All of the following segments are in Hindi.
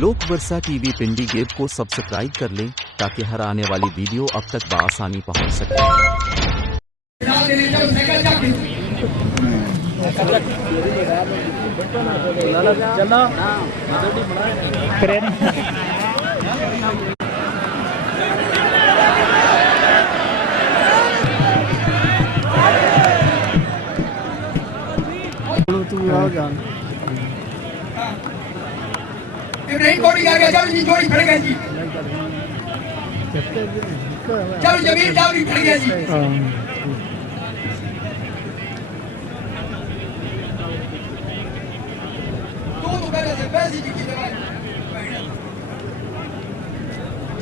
लोक वर्षा टीवी पिंडी गेब को सब्सक्राइब कर लें ताकि हर आने वाली वीडियो अब तक बआसानी पहुंच सके। इब्राहिम कोटी आ गया। चलो जी जोड़ी फड़ गया जी। चलो जमीर जावरी फड़ गया जी। तो पहले से पैसे की दवाई।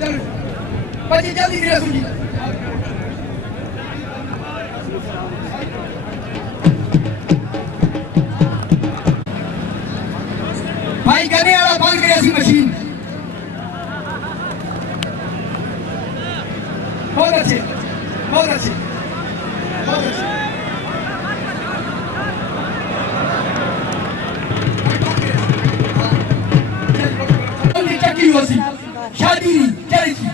चलो बच्चे जल्दी से रसूल जी। भाई गने वाला बंद करे ऐसी मशीन। बहुत अच्छे बहुत अच्छे बहुत अच्छे। चक्की वसी शादी चली थी।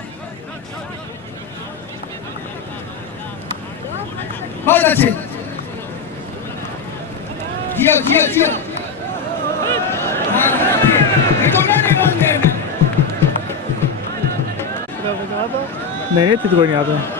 बहुत अच्छे जियो जियो जियो। नहीं तो कोई नहीं आता।